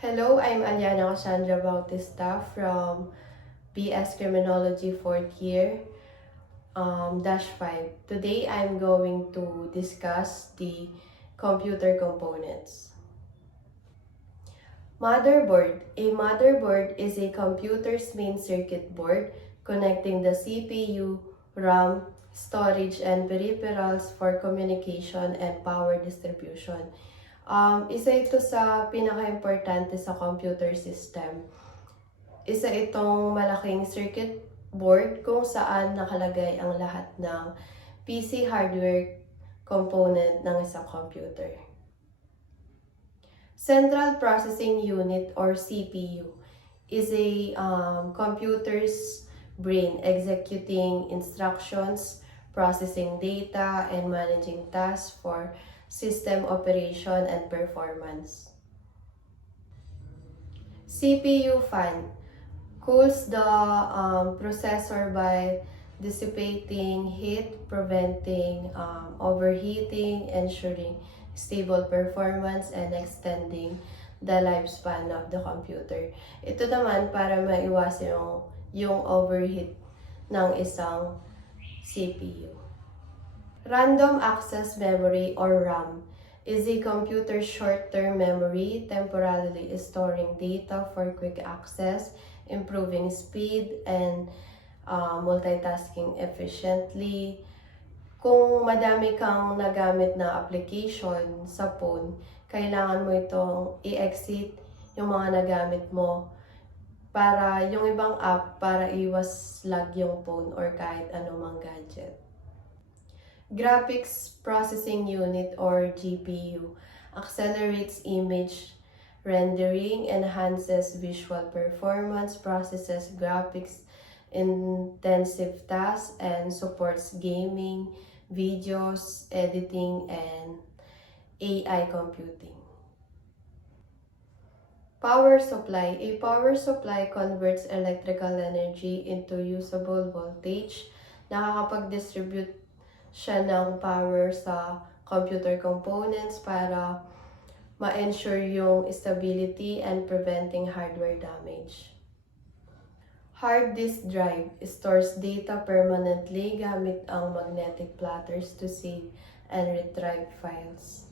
Hello, I'm Aliana Cassandra Bautista from BS Criminology 4th year, dash 5. Today, I'm going to discuss the computer components. Motherboard. A motherboard is a computer's main circuit board connecting the CPU, RAM, storage, and peripherals for communication and power distribution. Isa ito sa pinaka-importante sa computer system. Isa itong malaking circuit board kung saan nakalagay ang lahat ng PC hardware component ng isang computer. Central Processing Unit or CPU is a computer's brain executing instructions, processing data, and managing tasks for system operation and performance. CPU fan cools the processor by dissipating heat, preventing overheating, ensuring stable performance, and extending the lifespan of the computer. Ito naman para maiwasan yung overheat ng isang CPU. Random Access Memory or RAM is a computer's short-term memory temporarily storing data for quick access, improving speed, and multitasking efficiently. Kung madami kang nagamit na application sa phone, kailangan mo itong i-exit yung mga nagamit mo para yung ibang app para iwas lag yung phone or kahit anumang gadget. Graphics Processing Unit or GPU accelerates image rendering, enhances visual performance, processes graphics intensive tasks, and supports gaming, videos, editing, and AI computing. Power supply. A power supply converts electrical energy into usable voltage. Nakakapag-distribute siya ng power sa computer components para ma-ensure yung stability and preventing hardware damage. Hard disk drive stores data permanently gamit ang magnetic platters to save and retrieve files.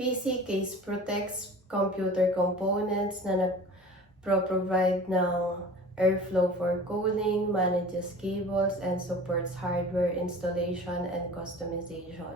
PC case protects computer components na nagpro-provide ng airflow for cooling, manages cables, and supports hardware installation and customization.